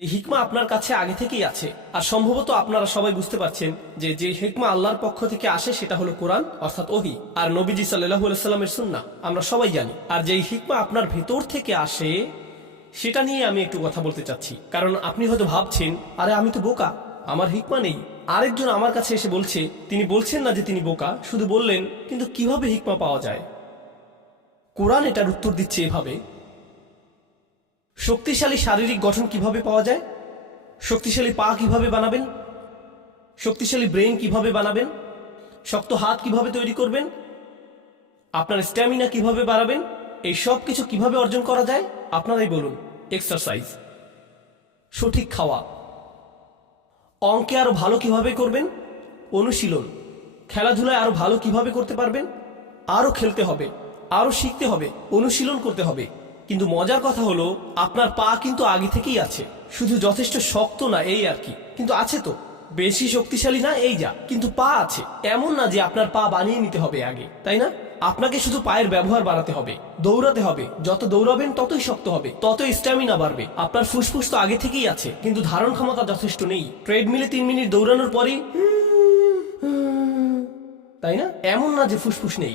এই হিকমা আপনার কাছে আগে থেকেই আছে, আর সম্ভবত আপনারা সবাই বুঝতে পারছেন যে যে হিকমা আল্লাহর পক্ষ থেকে আসে সেটা হলো কোরআন অর্থাৎ ওহী, আর নবীজি সাল্লাল্লাহু আলাইহি সাল্লামের সুন্নাহ আমরা সবাই জানি। আর যেই হিকমা আপনার ভেতর থেকে আসে সেটা নিয়ে আমি একটু কথা বলতে চাচ্ছি। কারণ আপনি হয়তো ভাবছেন, আরে আমি তো বোকা, আমার হিকমা নেই। আরেকজন আমার কাছে এসে বলছে, তিনি বলছেন না যে তিনি বোকা, শুধু বললেন কিন্তু কিভাবে হিকমা পাওয়া যায়। কোরআন এটার উত্তর দিচ্ছে এভাবে, শক্তিশালী শারীরিক গঠন কিভাবে পাওয়া যায়, শক্তিশালী পা কিভাবে বানাবেন, শক্তিশালী ব্রেন কিভাবে বানাবেন, শক্ত হাত কিভাবে তৈরি করবেন, আপনার স্ট্যামিনা কিভাবে বাড়াবেন, এই সব কিছু কিভাবে অর্জন করা যায় আপনারাই বলুন। এক্সারসাইজ, সঠিক খাওয়া, অঙ্কে আরো ভালো কিভাবে করবেন, অনুশীলন, খেলাধুলায় আরো ভালো কিভাবে করতে পারবেন, আরো খেলতে হবে, আরো শিখতে হবে, অনুশীলন করতে হবে। কিন্তু মজার কথা হলো আপনার পা কিন্তু আগে থেকেই আছে, শুধু যথেষ্ট শক্ত না এই আর কি, কিন্তু আছে তো। বেশি শক্তিশালী না এই যা, কিন্তু পা আছে। এমন না যে আপনার পা বানিয়ে নিতে হবে আগে, তাই না? আপনাকে শুধু পায়ের ব্যবহার বাড়াতে হবে, দৌড়াতে হবে, যত দৌড়াবেন ততই শক্ত হবে, ততই স্ট্যামিনা বাড়বে। আপনার ফুসফুস তো আগে থেকেই আছে, কিন্তু ধারণ ক্ষমতা যথেষ্ট নেই। ট্রেডমিলে 3 মিনিট দৌড়ানোর পরেই, তাই না? এমন না যে ফুসফুস নেই,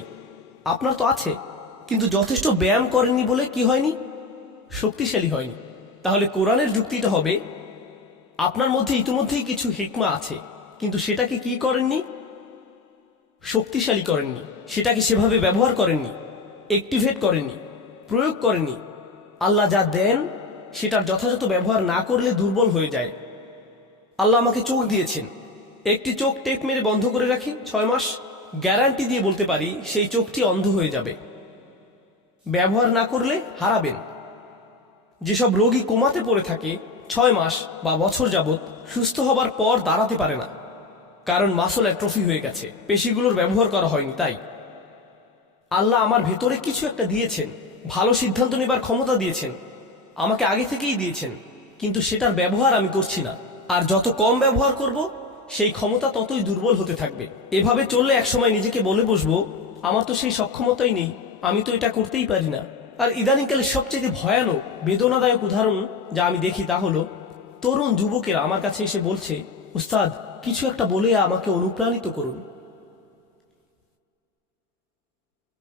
আপনার তো আছে, কিন্তু যথেষ্ট ব্যায়াম করেননি বলে কি হয়নি, শক্তিশালী হয়নি। তাহলে কোরআনের যুক্তিটা হবে, আপনার মধ্যে ইতিমধ্যেই কিছু হিকমা আছে, কিন্তু সেটাকে কি করেননি, শক্তিশালী করেননি, সেটাকে সেভাবে ব্যবহার করেননি, অ্যাক্টিভেট করেননি, প্রয়োগ করেননি। আল্লাহ যা দেন সেটার যথাযথ ব্যবহার না করলে দুর্বল হয়ে যায়। আল্লাহ আমাকে চোখ দিয়েছেন, একটি চোখ টেপ মেরে বন্ধ করে রাখি 6 মাস, গ্যারান্টি দিয়ে বলতে পারি সেই চোখটি অন্ধ হয়ে যাবে। ব্যবহার না করলে হারাবেন। যেসব রোগী কোমাতে পড়ে থাকে 6 মাস বা বছর যাবৎ, সুস্থ হবার পর দাঁড়াতে পারে না, কারণ মাসল অ্যাট্রফি হয়ে গেছে, পেশিগুলোর ব্যবহার করা হয়নি। তাই আল্লাহ আমার ভেতরে কিছু একটা দিয়েছেন, ভালো সিদ্ধান্ত নেবার ক্ষমতা দিয়েছেন, আমাকে আগে থেকেই দিয়েছেন, কিন্তু সেটার ব্যবহার আমি করছি না। আর যত কম ব্যবহার করব সেই ক্ষমতা ততই দুর্বল হতে থাকবে। এভাবে চললে একসময় নিজেকে বলে বসবো, আমার তো সেই সক্ষমতাই নেই, আমি তো এটা করতেই পারি না। আর ইদানিংকালের সবচেয়ে ভয়ানক বেদনাদায়ক উদাহরণ যা আমি দেখি তা হলো তরুণ যুবকেরা আমার কাছে এসে বলছে, উস্তাদ কিছু একটা বলে আমাকে অনুপ্রাণিত করুন।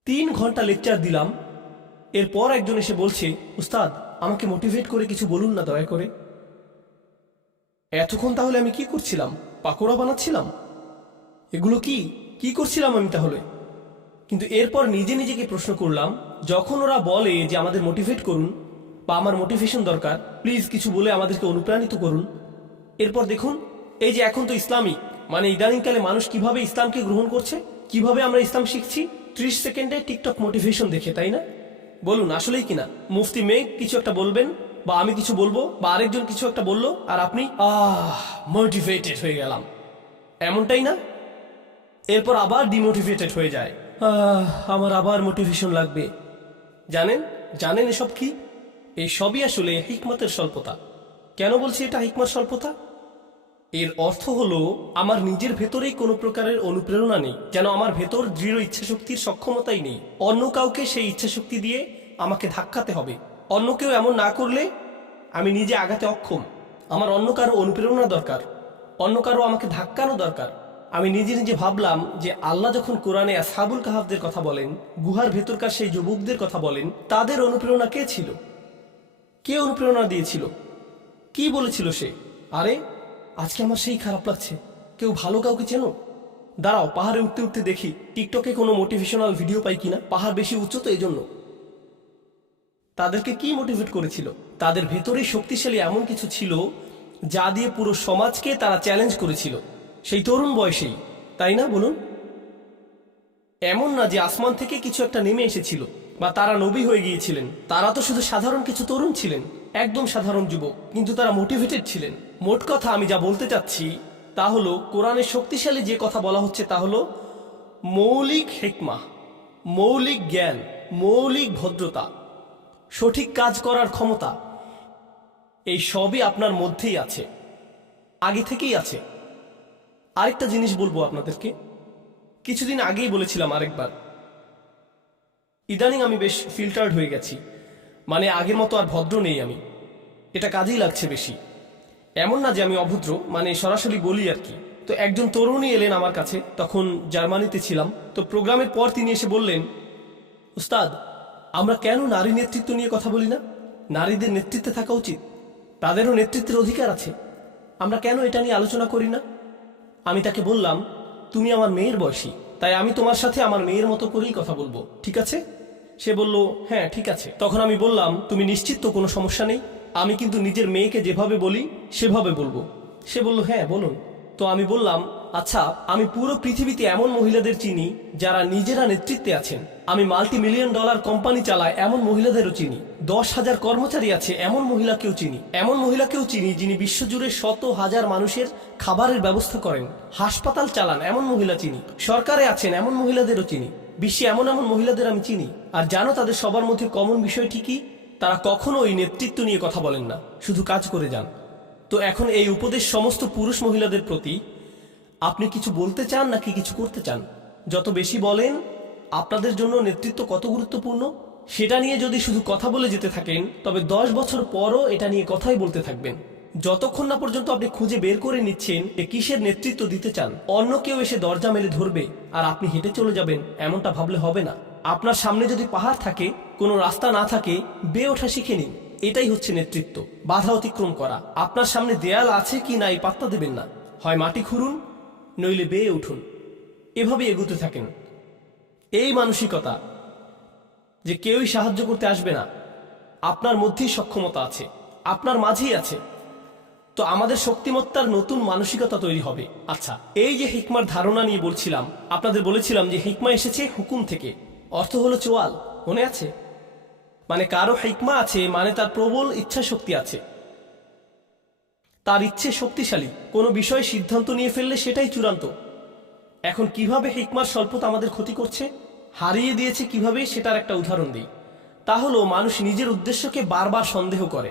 3 ঘন্টা লেকচার দিলাম, এরপর একজন এসে বলছে, উস্তাদ আমাকে মোটিভেট করে কিছু বলুন না দয়া করে। এতক্ষণ তাহলে আমি কি করছিলাম? পাকোড়া বানাচ্ছিলাম? এগুলো কি কি করছিলাম আমি তাহলে? কিন্তু এরপর নিজে নিজেকে প্রশ্ন করলাম, যখন ওরা বলে যে আমাদের মোটিভেট করুন বা আমার মোটিভেশন দরকার, প্লিজ কিছু বলে আমাদেরকে অনুপ্রাণিত করুন, এরপর দেখুন এই যে এখন তো ইসলামিক, মানে ইদানিংকালে মানুষ কিভাবে ইসলামকে গ্রহণ করছে, কিভাবে আমরা ইসলাম শিখছি 30 সেকেন্ডে টিকটক মোটিভেশন দেখে, তাই না? বলুন আসলেই কিনা? মুফতি মেঘ কিছু একটা বলবেন বা আমি কিছু বলবো বা আরেকজন কিছু একটা বললো আর আপনি মোটিভেটেড হয়ে গেলাম, এমনটাই না? এরপর আবার ডিমোটিভেটেড হয়ে যায়, আমার আবার মোটিভেশন লাগবে। জানেন জানেন এসব কি? এই সবই আসলে হিকমতের স্বল্পতা। কেন বলছি এটা হিকমত স্বল্পতা? এর অর্থ হলো আমার নিজের ভেতরেই কোনো প্রকারের অনুপ্রেরণা নেই, যেন আমার ভেতর দৃঢ় ইচ্ছাশক্তির সক্ষমতাই নেই। অন্য কাউকে সেই ইচ্ছাশক্তি দিয়ে আমাকে ধাক্কাতে হবে। অন্য কেউ এমন না করলে আমি নিজে আগাতে অক্ষম। আমার অন্য কারো অনুপ্রেরণা দরকার, অন্য কারো আমাকে ধাক্কানো দরকার। আমি নিজে নিজে ভাবলাম যে আল্লাহ যখন কোরআনে আসহাবুল কাহাফদের কথা বলেন, গুহার ভেতরকার সেই যুবকদের কথা বলেন, তাদের অনুপ্রেরণা কে ছিল? কে অনুপ্রেরণা দিয়েছিল? কি বলেছিল সে? আরে আজকে আমার সেই খারাপ লাগছে, কেউ ভালো কাউকে চেনো? দাঁড়াও পাহাড়ে উঠতে উঠতে দেখি টিকটকে কোনো মোটিভেশনাল ভিডিও পাই কিনা। পাহাড় বেশি উচ্চ তো এই জন্য। তাদেরকে কি মোটিভেট করেছিল? তাদের ভেতরেই শক্তিশালী এমন কিছু ছিল যা দিয়ে পুরো সমাজকে তারা চ্যালেঞ্জ করেছিল, সেই তরুণ বয়সেই, তাই না? বলুন। এমন না যে আসমান থেকে কিছু একটা নেমে এসেছিল বা তারা নবী হয়ে গিয়েছিলেন। তারা তো শুধু সাধারণ কিছু তরুণ ছিলেন, একদম সাধারণ যুবক, কিন্তু তারা মোটিভেটেড ছিলেন। মোট কথা আমি যা বলতে চাচ্ছি তা হলো, কোরআনে শক্তিশালী যে কথা বলা হচ্ছে তা হলো মৌলিক হিকমা, মৌলিক জ্ঞান, মৌলিক ভদ্রতা, সঠিক কাজ করার ক্ষমতা। এই সবই আপনার মধ্যেই আছে, আগে থেকেই আছে। আরেকটা জিনিস বলবো আপনাদেরকে, কিছুদিন আগেই বলেছিলাম আরেকবার, ইদানিং আমি বেশ ফিল্টার্ড হয়ে গেছি, মানে আগের মতো আর ভদ্র নেই আমি, এটা কাজেই লাগছে বেশি। এমন না যে আমি অভদ্র, মানে সরাসরি বলি আর কি। তো একজন তরুণী এলেন আমার কাছে, তখন জার্মানিতে ছিলাম। তো প্রোগ্রামের পর তিনি এসে বললেন, উস্তাদ, আমরা কেন নারী নেতৃত্ব নিয়ে কথা বলি না? নারীদের নেতৃত্বে থাকা উচিত, তাদেরও নেতৃত্বের অধিকার আছে, আমরা কেন এটা নিয়ে আলোচনা করি না? আমি তাকে বললাম, তুমি আমার মেয়ের বয়সী, তাই আমি তোমার সাথে আমার মেয়ের মতো করেই কথা বলবো, ঠিক আছে? সে বলল, হ্যাঁ ঠিক আছে। তখন আমি বললাম, তুমি নিশ্চিত তো কোনো সমস্যা নেই? আমি কিন্তু নিজের মেয়েকে যেভাবে বলি সেভাবে বলবো। সে বলল, হ্যাঁ বলুন। তো আমি বললাম, আচ্ছা, আমি পুরো পৃথিবীতে এমন মহিলাদের চিনি যারা নিজেরা নেতৃত্বে আছেন। আমি $multi-million কোম্পানি চালাই এমন মহিলাদেরও চিনি। 10,000 কর্মচারী আছে এমন মহিলাকেও চিনি। এমন মহিলাকেও চিনি যিনি বিশ্বজুড়ে শত হাজার মানুষের খাবারের ব্যবস্থা করেন। হাসপাতাল চালান এমন মহিলা চিনি। সরকারে আছেন এমন মহিলাদেরও চিনি। বিশ্বে এমন এমন মহিলাদের আমি চিনি। আর জানো তাদের সবার মধ্যে কমন বিষয়টি কি? তারা কখনোই নেতৃত্ব নিয়ে কথা বলেন না, শুধু কাজ করে যান। তো এখন এই উপদেশ সমস্ত পুরুষ মহিলাদের প্রতি, আপনি কিছু বলতে চান নাকি কিছু করতে চান? যত বেশি বলেন আপনাদের জন্য নেতৃত্ব কত গুরুত্বপূর্ণ সেটা নিয়ে যদি শুধু কথা বলে যেতে থাকেন, তবে 10 বছর পরও এটা নিয়ে কথাই বলতে থাকবেন, যতক্ষণ না পর্যন্ত আপনি খুঁজে বের করে নিচ্ছেন যে কিসের নেতৃত্ব দিতে চান। অন্য কেউ এসে দরজা মেরে ধরবে আর আপনি হেঁটে চলে যাবেন, এমনটা ভাবলে হবে না। আপনার সামনে যদি পাহাড় থাকে, কোনো রাস্তা না থাকে, বেয়ে ওঠা শিখে নিন। এটাই হচ্ছে নেতৃত্ব, বাধা অতিক্রম করা। আপনার সামনে দেয়াল আছে কি নাই পাত্তা দেবেন না, হয় মাটি খুঁড়ুন নইলে বেয়ে উঠুন, এভাবে এগুতে থাকেন। এই মানসিকতা যে কেউই সাহায্য করতে আসবে না, আপনার মধ্যেই সক্ষমতা আছে, আপনার মাঝেই আছে। তো আমাদের শক্তিমত্তার নতুন মানসিকতা তৈরি হবে। আচ্ছা, এই যে হিকমার ধারণা নিয়ে বলছিলাম, আপনাদের বলেছিলাম যে হিকমা এসেছে হুকুম থেকে, অর্থ হলো চোয়াল, মনে আছে? মানে কারো হিকমা আছে মানে তার প্রবল ইচ্ছা শক্তি আছে, তার ইচ্ছে শক্তিশালী। কোনো বিষয়ে সিদ্ধান্ত নিয়ে ফেললে সেটাই চূড়ান্ত। এখন কিভাবে হিকমার স্বল্পতা আমাদের ক্ষতি করছে, হারিয়ে দিয়েছে কিভাবে, সেটার একটা উদাহরণ দিই। তা হলো মানুষ নিজের উদ্দেশ্যকে বারবার সন্দেহ করে।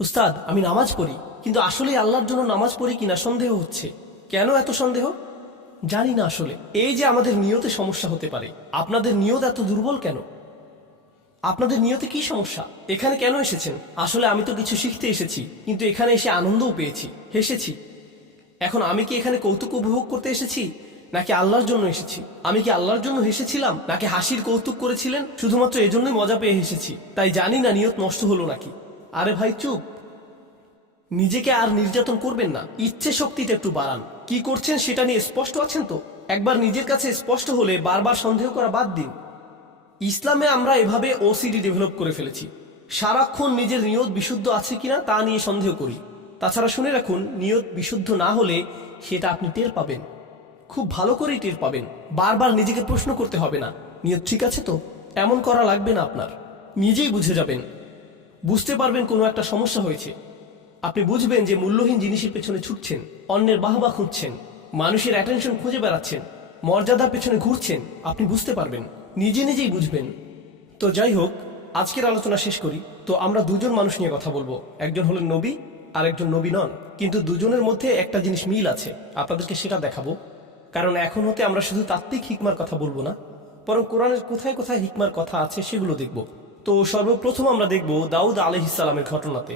উস্তাদ, আমি নামাজ পড়ি, কিন্তু আসলে আল্লাহর জন্য নামাজ পড়ি কিনা সন্দেহ হচ্ছে। কেন এত সন্দেহ? জানি না আসলে। এই যে আমাদের নিয়তে সমস্যা হতে পারে। আপনাদের নিয়ত এত দুর্বল কেন? আপনাদের নিয়তে কি সমস্যা? এখানে কেন এসেছেন? আসলে আমি তো কিছু শিখতে এসেছি, কিন্তু এখানে এসে আনন্দও পেয়েছি, হেসেছি। এখন আমি কি এখানে কৌতুক উপভোগ করতে এসেছি নাকি আল্লাহর জন্য এসেছি? আমি কি আল্লাহর জন্য হেসেছিলাম নাকি হাসির কৌতুক করেছিলেন? শুধুমাত্র এজন্যই মজা পেয়ে হেসেছি, তাই জানি না নিয়ত নষ্ট হলো নাকি। আরে ভাই চুপ, নিজেকে আর নির্যাতন করবেন না, ইচ্ছে শক্তিটা একটু বাড়ান। কি করছেন সেটা নিয়ে স্পষ্ট আছেন তো? একবার নিজের কাছে স্পষ্ট হলে বারবার সন্দেহ করা বাদ দিন। ইসলামে আমরা এভাবে ওসিডি ডেভেলপ করে ফেলেছি, সারাক্ষণ নিজের নিয়ত বিশুদ্ধ আছে কিনা তা নিয়ে সন্দেহ করি। তাছাড়া শুনে রাখুন, নিয়ত বিশুদ্ধ না হলে সেটা আপনি টের পাবেন, খুব ভালো করেই টের পাবেন। বারবার নিজেকে প্রশ্ন করতে হবে না, নিয়ত ঠিক আছে তো? এমন করা লাগবে না আপনার, নিজেই বুঝে যাবেন। বুঝতে পারবেন কোনো একটা সমস্যা হয়েছে। আপনি বুঝবেন যে মূল্যহীন জিনিসের পেছনে ছুটছেন, অন্যের বাহবা খুঁজছেন, মানুষের অ্যাটেনশন খুঁজে বেড়াচ্ছেন, মর্যাদার পেছনে ঘুরছেন। আপনি বুঝতে পারবেন, নিজে নিজেই বুঝবেন। তো যাই হোক, আজকের আলোচনা শেষ করি। তো আমরা দুজন মানুষ নিয়ে কথা বলবো, একজন হলেন নবী আর একজন নবী নন, কিন্তু দুজনের মধ্যে একটা জিনিস মিল আছে, আপনাদেরকে সেটা দেখাবো। কারণ এখন হতে আমরা শুধু তাত্ত্বিক হিকমার কথা বলবো না, বরং কোরআনের কোথায় কোথায় হিকমার কথা আছে সেগুলো দেখব। তো সর্বপ্রথম আমরা দেখব দাউদ আলাইহিস সালামের ঘটনাতে।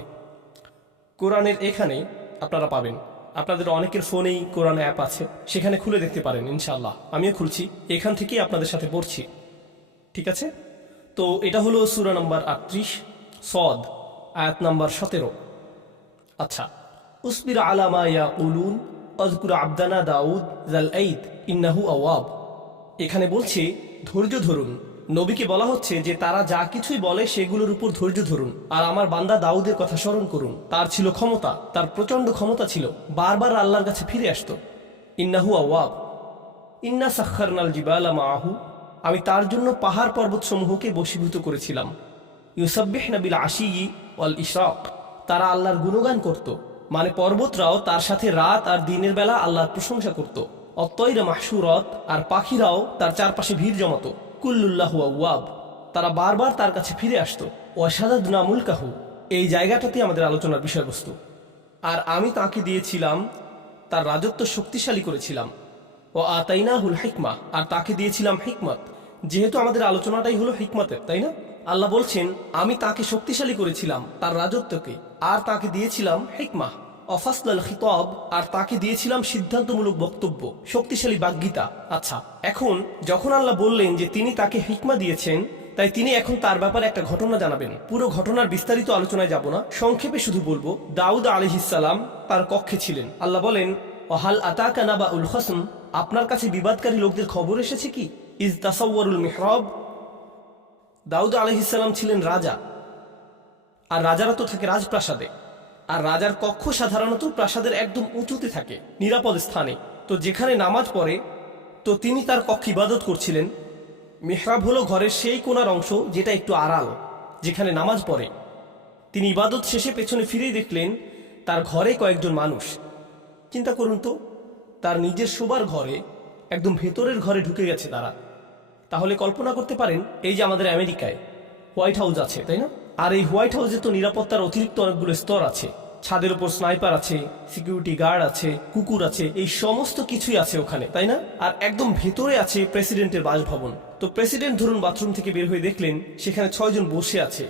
কোরআনের এখানে আপনারা পাবেন, আপনাদের অনেকের ফোনেই কোরআন অ্যাপ আছে, সেখানে খুলে দেখতে পারেন ইনশাআল্লাহ। আমিও খুলছি, এখান থেকেই আপনাদের সাথে পড়ছি, ঠিক আছে? তো এটা হলো সূরা নাম্বার 38 সদ, আয়াত নাম্বার 17। আচ্ছা, উসবির আলা মা ইয়াকুলুন আযকুর আবদানা দাউদ যাল আইদ ইন্নাহু আওয়াব। এখানে বলছে ধৈর্য ধরুন। নবীকে বলা হচ্ছে যে তারা যা কিছুই বলে সেগুলোর উপর ধৈর্য ধরুন, আর আমার বান্দা দাউদের কথা স্মরণ করুন। তার ছিল ক্ষমতা, তার প্রচন্ড ক্ষমতা ছিল, বারবার আল্লাহর কাছে ফিরে আসতো। ইন্নাহু আওয়াব। ইন্না সাখখারনাল জিবালা মাআহু, আমি তার জন্য পাহাড় পর্বত সমূহকে বশীভূত করেছিলাম। ইউসাব্বিহনা বিল আশিয়ি ওয়াল ইশরাক, তারা আল্লাহর গুণগান করত, মানে পর্বতরাও তার সাথে রাত আর দিনের বেলা আল্লাহর প্রশংসা করত। অত্তয়রা মাহশুরত, আর পাখিরাও তার চারপাশে ভিড় জমাতো। কুল্লুল্লাহু আওয়াব, তারা বারবার তার কাছে ফিরে আসতো। ওয়াশাদাদনা মুলকাহু, এই জায়গাটাতে আমাদের আলোচনার বিষয়বস্তু। আর আমি তাকে দিয়েছিলাম, তার রাজত্ব শক্তিশালী করেছিলাম। ও আতাইনাহুল হিকমা, আর তাকে দিয়েছিলাম হিকমত। যেহেতু আমাদের আলোচনাটাই হলো হিকমতের, তাই না? আল্লাহ বলছেন আমি তাকে শক্তিশালী করেছিলাম, তার রাজত্বকে, আর তাকে দিয়েছিলাম হিকমাহ অফাসলাল খিতাব, আর তাকে দিয়েছিলাম সিদ্ধান্তমূলক বক্তব্য, শক্তিশালী বাগ্মিতা। আচ্ছা, এখন যখন আল্লাহ বললেন যে তিনি তাকে হিকমা দিয়েছেন, তাই তিনি এখন তার ব্যাপারে একটা ঘটনা জানাবেন। পুরো ঘটনার বিস্তারিত আলোচনায় যাব না, সংক্ষেপে শুধু বলবো দাউদ আলাইহিস সালাম তার কক্ষে ছিলেন। আল্লাহ বলেন, ওয়াহাল আতাকা নাবাউল খসম, আপনার কাছে বিবাদকারী লোকদের খবর এসেছে কি? ইজ তাসাওয়ারুল মিহরাব। দাউদ আলাইহিস সালাম ছিলেন রাজা, আর রাজারা তো থাকে রাজপ্রাসাদে, আর রাজার কক্ষ সাধারণত প্রাসাদের একদম উঁচুতে থাকে, নিরাপদ স্থানে। তো যেখানে নামাজ পড়ে, তো তিনি তার কক্ষে ইবাদত করছিলেন। মিহরাব হলো ঘরের সেই কোণার অংশ যেটা একটু আড়াল, যেখানে নামাজ পড়ে। তিনি ইবাদত শেষে পেছনে ফিরেই দেখলেন তার ঘরে কয়েকজন মানুষ। চিন্তা করুন তো, তার নিজের শোবার ঘরে, একদম ভেতরের ঘরে ঢুকে গেছে তারা। তাহলে কল্পনা করতে পারেন, এই যে আমাদের আমেরিকায় হোয়াইট হাউস আছে, তাই না? আর এই হোয়াইট হাউসে তো নিরাপত্তার অতিরিক্ত অনেকগুলো স্তর আছে। ছাদের উপর স্নাইপার আছে, সিকিউরিটি গার্ড আছে, কুকুর আছে, এই সমস্ত কিছুই আছে ওখানে, তাই না? আর একদম ভেতরে আছে প্রেসিডেন্টের বাসভবন। তো প্রেসিডেন্ট ধরুন বাথরুম থেকে বের হয়ে দেখলেন সেখানে 6 জন বসে আছে।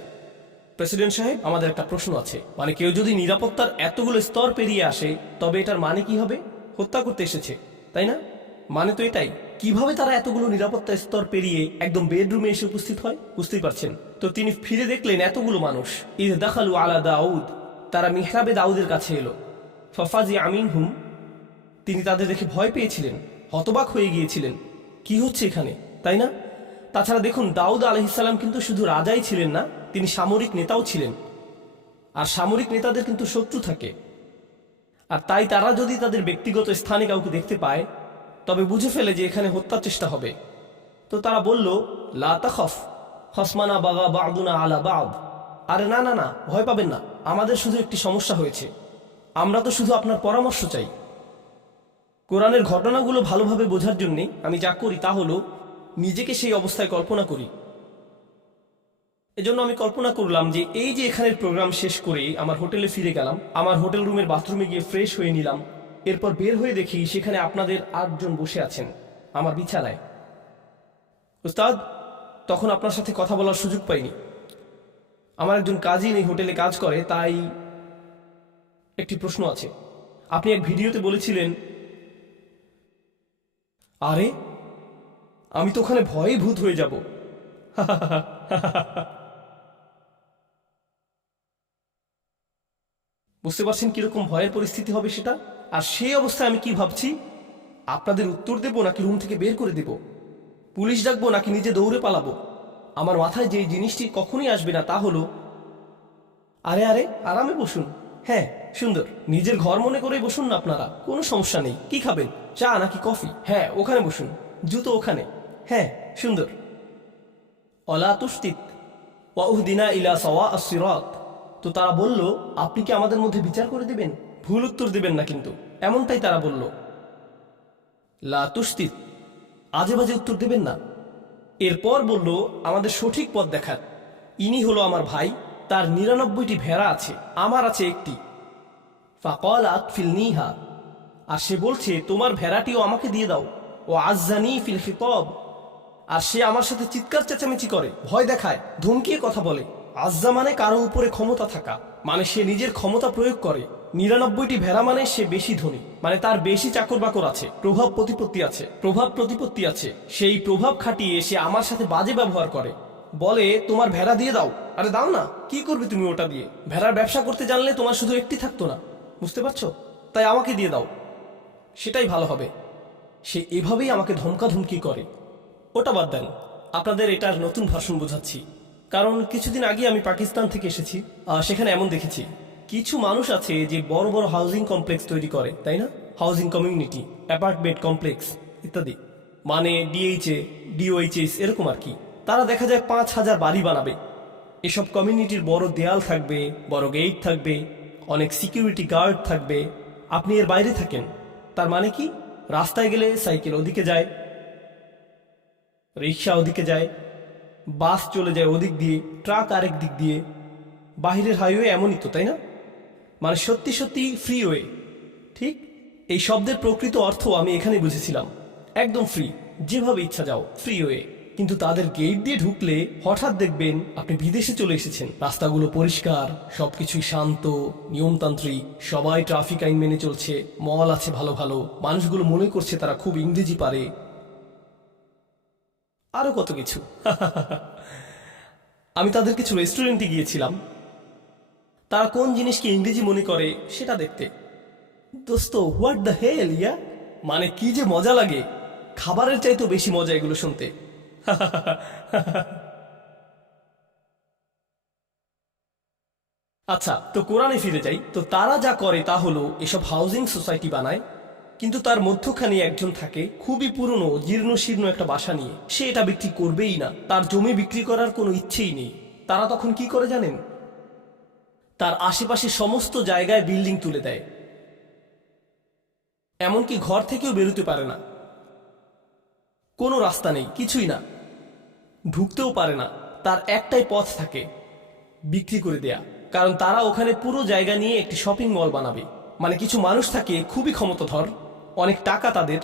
প্রেসিডেন্ট সাহেব, আমাদের একটা প্রশ্ন আছে, মানে কেউ যদি নিরাপত্তার এতগুলো স্তর পেরিয়ে আসে, তবে এটার মানে কি হবে? হত্যা করতে এসেছে, তাই না? মানে তো এটাই। কিভাবে তারা এতগুলো নিরাপত্তা স্তর পেরিয়ে একদম বেডরুমে এসে উপস্থিত হয়, বুঝতেই পারছেন। তো তিনি ফিরে দেখলেন এতগুলো মানুষ। ইয দাখালু আলা দাউদ, তারা মিহরাবে দাউদের কাছে এলো। ফাফাজি আমিনহুম, তিনি তাদের দেখে ভয় পেয়েছিলেন, হতবাক হয়ে গিয়েছিলেন, কি হচ্ছে এখানে, তাই না? তাছাড়া দেখুন, দাউদ আলাইহিস সালাম কিন্তু শুধু রাজাই ছিলেন না, তিনি সামরিক নেতাও ছিলেন। আর সামরিক নেতাদের কিন্তু শত্রু থাকে, আর তাই তারা যদি তাদের ব্যক্তিগত স্থানে কাউকে দেখতে পায়, তবে বুঝে ফেলে যে এখানে হত্যার চেষ্টা হবে। তো তারা বলল, লা তাখাফ খসমানা বাগা বাদুনা আলা বাদ, আরে না না না, ভয় পাবেন না, আমাদের শুধু একটি সমস্যা হয়েছে, আমরা তো শুধু আপনার পরামর্শ চাই। কোরআনের ঘটনাগুলো ভালোভাবে বোঝার জন্য আমি যা করি তা হলো নিজেকে সেই অবস্থায় কল্পনা করি। এজন্য আমি কল্পনা করলাম যে এই যে এখানের প্রোগ্রাম শেষ করে আমার হোটেলে ফিরে গেলাম, আমার হোটেল রুমের বাথরুমে গিয়ে ফ্রেশ হয়ে নিলাম, এরপর বের হয়ে দেখি সেখানে আপনাদের 8 জন বসে আছেন আমার বিছানায়। উস্তাদ, তখন আপনার সাথে কথা বলার সুযোগ পাইনি। আমার একজন কাজিন এই হোটেলে কাজ করে, তাই একটি প্রশ্ন আছে। আপনি এক ভিডিওতে বলেছিলেন, আরে আমি তো ওখানে ভয়ে ভূত হয়ে যাব। বুঝতে পারছেন কিরকম ভয়ের পরিস্থিতি হবে সেটা? আর সেই অবস্থায় আমি কি ভাবছি, আপনাদের উত্তর দেব নাকি রুম থেকে বের করে দেব, পুলিশ ডাকবো নাকি নিজে দৌড়ে পালাবো। আমার মাথায় যে জিনিসটি কখনোই আসবে না তা হলো, আরে আরে আরামে বসুন, হ্যাঁ সুন্দর, নিজের ঘর মনে করে বসুন না আপনারা, কোনো সমস্যা নেই। কি খাবেন, চা নাকি কফি? হ্যাঁ ওখানে বসুন, জুতো ওখানে, হ্যাঁ সুন্দর। অলা তুস্তিত ওয়াউহদিনা ইলা সাওয়া আস-সিরাত। তো তারা বলল, আপনি কি আমাদের মধ্যে বিচার করে দেবেন? ভুল উত্তর দেবেন না কিন্তু, এমনটাই তারা বলল। লা তুস্তিত, আজে বাজে উত্তর দেবেন না। এরপর বলল, আমাদের সঠিক পথ দেখান। ইনি হলো আমার ভাই, তার 99টি ভেড়া আছে, আমার আছে একটি। ফাকালাত ফিলনিহা, আর সে বলছে তোমার ভেড়াটিও আমাকে দিয়ে দাও। ও আজ্জানি ফিল খিতাব, আর সে আমার সাথে চিৎকার চেঁচামেচি করে, ভয় দেখায়, ধমকিয়ে কথা বলে। আজ্জা মানে কারো উপরে ক্ষমতা থাকা, মানে সে নিজের ক্ষমতা প্রয়োগ করে। 99টি ভেড়া মানে সে বেশি ধনী, মানে তার বেশি চাকর বাকর আছে, প্রভাব প্রতিপত্তি আছে। সেই প্রভাব খাটিয়ে সে আমার সাথে বাজে ব্যবহার করে, বলে তোমার ভেড়া দিয়ে দাও। আরে দাও না, কি করবে তুমি ওটা দিয়ে? ভেড়ার ব্যবসা করতে জানলে তোমার শুধু একটি থাকতো না, বুঝতে পারছো? তাই আমাকে দিয়ে দাও, সেটাই ভালো হবে। সে এভাবেই আমাকে ধমকাধমকি করে। ওটা বাদ দেন, আপনাদের এটার নতুন ভার্সন বোঝাচ্ছি। কারণ কিছুদিন আগে আমি পাকিস্তান থেকে এসেছি, সেখানে এমন দেখেছি কিছু মানুষ আছে যে বড় বড় হাউজিং কমপ্লেক্স তৈরি করে, তাই না? হাউজিং কমিউনিটি, অ্যাপার্টমেন্ট কমপ্লেক্স ইত্যাদি, মানে ডিএইচএ, ডিওএইচএস এরকম আর কি। তারা দেখা যায় 5000 বাড়ি বানাবে। এসব কমিউনিটির বড় দেয়াল থাকবে, বড় গেট থাকবে, অনেক সিকিউরিটি গার্ড থাকবে। আপনি এর বাইরে থাকেন, তার মানে কি? রাস্তায় গেলে সাইকেল ওদিকে যায়, রিক্সা ওদিকে যায়, বাস চলে যায় ওদিক দিয়ে, ট্রাক আরেক দিক দিয়ে। বাহিরের হাইওয়ে এমনই তো, তাই না? মানে সত্যি সত্যি ফ্রিওয়ে। ঠিক এই শব্দের প্রকৃত অর্থ আমি এখানে বুঝেছিলাম, একদম ফ্রি, যেভাবে ইচ্ছা যাও, ফ্রিওয়ে। কিন্তু তাদের গেট দিয়ে ঢুকলে হঠাৎ দেখবেন আপনি বিদেশে চলে এসেছেন। রাস্তাগুলো পরিষ্কার, সবকিছুই শান্ত, নিয়মতান্ত্রিক, সবাই ট্রাফিক আইন মেনে চলছে, মল আছে ভালো ভালো, মানুষগুলো মনে করছে তারা খুব ইংরেজি পারে, আরো কত কিছু। আমি তাদের কিছু রেস্টুরেন্টে গিয়েছিলাম, তারা কোন জিনিসকে ইংরেজি মনে করে সেটা দেখতে। দোস্ত, হোয়াট দ্য হেল ইয়া, মানে কি যে মজা লাগে, খাবারের চাইতেও বেশি মজা এগুলো শুনতে। আচ্ছা, তো কোরআনে ফিরে যাই। তো তারা যা করে তা হলো এসব হাউজিং সোসাইটি বানায়, কিন্তু তার মধ্যখানে একজন থাকে খুবই পুরনো জীর্ণ শীর্ণ একটা বাসা নিয়ে। সে এটা বিক্রি করবেই না, তার জমি বিক্রি করার কোনো ইচ্ছেই নেই। তারা তখন কি করে জানেন? তার আশেপাশে সমস্ত জায়গায় বিল্ডিং তুলে দেয়, এমনকি ঘর থেকেও বেরোতে পারে না, কোনো রাস্তা নেই, কিছুই না, ঢুকতেও পারে না। তার একটাই পথ থাকে, বিক্রি করে দেয়া। কারণ তারা ওখানে পুরো জায়গা নিয়ে একটি শপিং মল বানাবে। মানে কিছু মানুষ থাকে খুবই ক্ষমতাধর, অনেক টাকা তাদের,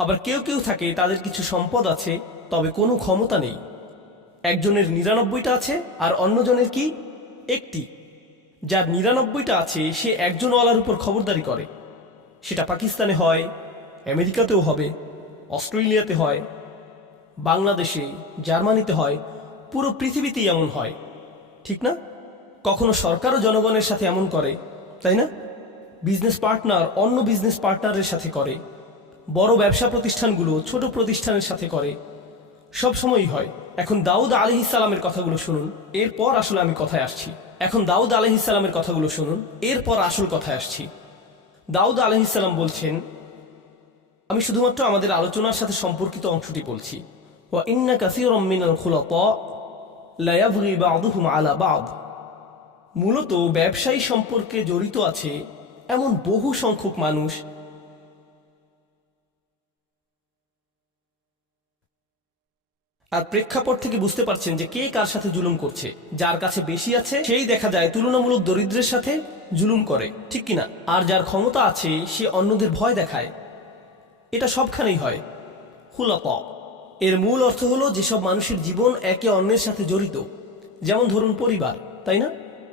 আবার কেউ কেউ থাকে তাদের কিছু সম্পদ আছে তবে কোনো ক্ষমতা নেই। একজনের ৯৯টা আছে আর অন্যজনের কি একটি। যার ৯৯টা আছে সে একজনওয়ালার উপর খবরদারি করে। সেটা পাকিস্তানে হয়, আমেরিকাতেও হবে, অস্ট্রেলিয়াতে হয়, বাংলাদেশে, জার্মানিতে হয়, পুরো পৃথিবীতেই এমন হয়, ঠিক না? কখনো সরকারও জনগণের সাথে এমন করে, তাই না? বিজনেস পার্টনার অন্য বিজনেস পার্টনারের সাথে করে, বড় ব্যবসা প্রতিষ্ঠানগুলো ছোট প্রতিষ্ঠানের সাথে করে, সব সময়ই হয়। এখন দাউদ আলাইহিস সালামের কথাগুলো শুনুন, এরপর আসলে আমি কথায় আসছি। এখন দাউদ আলাইহিস সালামের কথাগুলো শুনুন, এরপর আসল কথায় আসছি। দাউদ আলাইহিস সালাম বলছেন, আমি শুধুমাত্র আমাদের আলোচনার সাথে সম্পর্কিত অংশটি বলছি। ওয়া ইন্না কাসীরাম মিনাল খুলাতা লা ইয়াবগি বা'দুহুম আলা বা'দ। মূলত ব্যবসায়ী সম্পর্কে জড়িত আছে এমন বহু সংখ্যক মানুষ আর প্রেক্ষাপট থেকে বুঝতে পারছেন যে কে কার সাথে জুলুম করছে। যার কাছে বেশি আছে সেই দেখা যায় তুলনামূলক দরিদ্রের সাথে জুলুম করে, ঠিক কিনা? আর যার ক্ষমতা আছে সে অন্যদের ভয় দেখায়। এটা সবখানেই হয়। খুলাতা এর মূল অর্থ হলো যেসব মানুষের জীবন একে অন্যের সাথে জড়িত। যেমন ধরুন পরিবার, তাই না?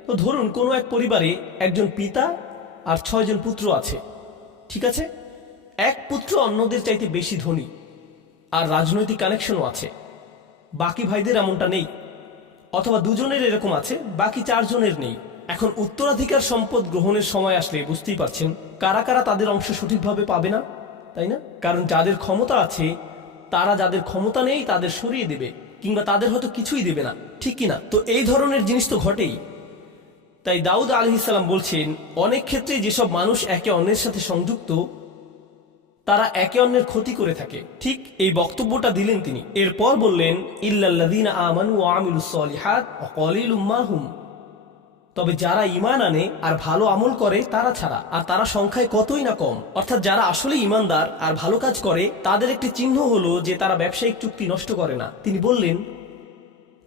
তো ধরুন কোনো এক পরিবারে একজন পিতা আর ৬ জন পুত্র আছে, ঠিক আছে? এক পুত্র অন্যদের চাইতে বেশি ধনী আর রাজনৈতিক কানেকশনও আছে, বাকি ভাইদের এমনটা নেই। অথবা দুজনের এরকম আছে, বাকি ৪ জনের নেই। এখন উত্তরাধিকার সম্পদ গ্রহণের সময় আসলে বুঝতেই পারছেন কারা কারা তাদের অংশ সঠিকভাবে পাবে না, তাই না? কারণ যাদের ক্ষমতা আছে তারা যাদের ক্ষমতা নেই তাদের সরিয়ে দেবে, কিংবা তাদের হয়তো কিছুই দেবে না, ঠিক কিনা? তো এই ধরনের জিনিস তো ঘটেই। তাই দাউদ আলাইহিস সালাম বলছেন, অনেক ক্ষেত্রে যেসব মানুষ একে অন্যের সাথে সংযুক্ত তারা একে অন্যের ক্ষতি করে থাকে। ঠিক এই বক্তব্যটা দিলেন তিনি। এরপর বললেন, ইল্লাল্লাযীনা আমানু ওয়া আমিলুস সলিহাত ওয়া কলিলুম মা হুম। তবে যারা ঈমান আনে আর ভালো আমল করে তারা ছাড়া, আর তারা সংখ্যায় কতই না কম। অর্থাৎ যারা আসলে ঈমানদার আর ভালো কাজ করে তাদের একটি চিহ্ন হলো যে তারা ব্যবসায়িক চুক্তি নষ্ট করে না। তিনি বললেন,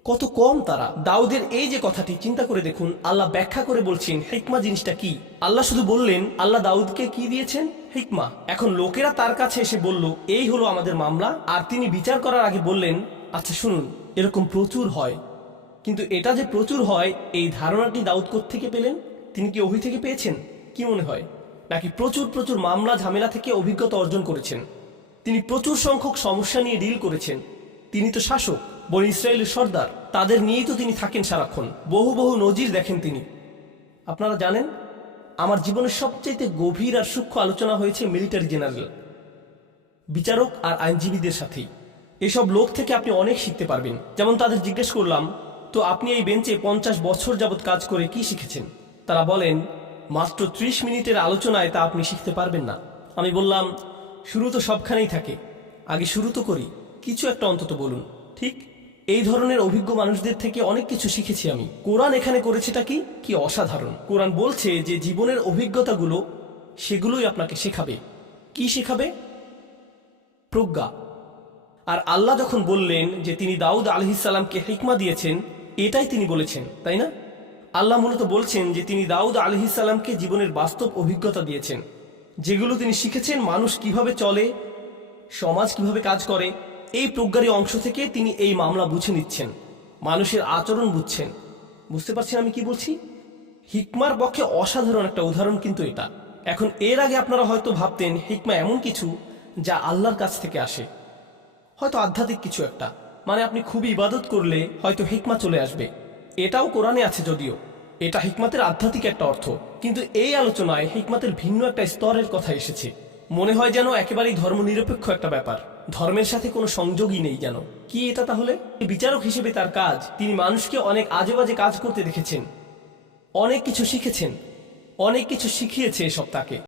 কত কম তারা। দাউদের এই যে কথাটি চিন্তা করে দেখুন, আল্লাহ ব্যাখ্যা করে বলছেন হিকমা জিনিসটা কি। আল্লাহ শুধু বললেন, আল্লাহ দাউদকে কি দিয়েছেন? হিকমা। এখন লোকেরা তার কাছে এসে বলল, এই হলো আমাদের মামলা, আর তিনি বিচার করার আগে বললেন, আচ্ছা শুনুন, এরকম প্রচুর হয়। কিন্তু এটা যে প্রচুর হয় এই ধারণাটি দাউদ কোত্থেকে পেলেন? তিনি কি ওহী থেকে পেয়েছেন? কি মনে হয়? নাকি প্রচুর প্রচুর মামলা ঝামেলা থেকে অভিজ্ঞতা অর্জন করেছেন? তিনি প্রচুর সংখ্যক সমস্যা নিয়ে ডিল করেছেন। তিনি তো শাসক, বনি ইসরায়েলের সর্দার, তাদের নিয়েই তো তিনি থাকেন সারাক্ষণ। বহু বহু নজির দেখেন তিনি। আপনারা জানেন, আমার জীবনের সবচেয়ে গভীর আর সূক্ষ্ম আলোচনা হয়েছে মিলিটারি জেনারেল, বিচারক আর আইনজীবীদের সাথেই। এসব লোক থেকে আপনি অনেক শিখতে পারবেন। যেমন তাদের জিজ্ঞেস করলাম, তো আপনি এই বেঞ্চে ৫০ বছর যাবৎ কাজ করে কি শিখেছেন? তারা বলেন, মাত্র ৩০ মিনিটের আলোচনায় তা আপনি শিখতে পারবেন না। আমি বললাম, শুরু তো সবখানেই থাকে, আগে শুরু তো করি, কিছু একটা অন্তত বলুন। ঠিক এই ধরনের অভিজ্ঞ মানুষদের থেকে অনেক কিছু শিখেছি আমি। কোরআন এখানে করেছেটা কি অসাধারণ। কোরআন বলছে যে জীবনের অভিজ্ঞতাগুলো সেগুলোই আপনাকে শেখাবে। কি শেখাবে? প্রজ্ঞা। আর আল্লাহ যখন বললেন যে তিনি দাউদ আলাইহিস সালামকে হিকমা দিয়েছেন, এটাই তিনি বলেছেন, তাই না? আল্লাহ মূলত বলছেন যে তিনি দাউদ আলাইহিস সালামকে জীবনের বাস্তব অভিজ্ঞতা দিয়েছেন, যেগুলো তিনি শিখেছেন মানুষ কিভাবে চলে, সমাজ কিভাবে কাজ করে, এই প্রজ্ঞারই অংশ থেকে তিনি এই মামলা বুঝে নিচ্ছেন, মানুষের আচরণ বুঝছেন। বুঝতে পারছেন আমি কি বলছি? হিকমার পক্ষে অসাধারণ একটা উদাহরণ কিন্তু এটা। এখন এর আগে আপনারা হয়তো ভাবতেন হিকমা এমন কিছু যা আল্লাহর কাছ থেকে আসে, হয়তো আধ্যাত্মিক কিছু একটা, মানে আপনি খুবই ইবাদত করলে হয়তো হিকমা চলে আসবে। এটাও কোরআনে আছে যদিও, এটা হিকমাতের আধ্যাত্মিক একটা অর্থ, কিন্তু এই আলোচনায় হিকমাতের ভিন্ন একটা স্তরের কথা এসেছে। মনে হয় যেন একেবারেই ধর্মনিরপেক্ষ একটা ব্যাপার, ধর্মের সাথে কোনো সংযোগই নেই যেন। কি এটা তাহলে? বিচারক হিসেবে তার কাজ, তিনি মানুষকে অনেক আজে বাজে কাজ করতে দেখেছেন, অনেক কিছু শিখেছেন, অনেক কিছু শিখিয়েছে এসব তাকে।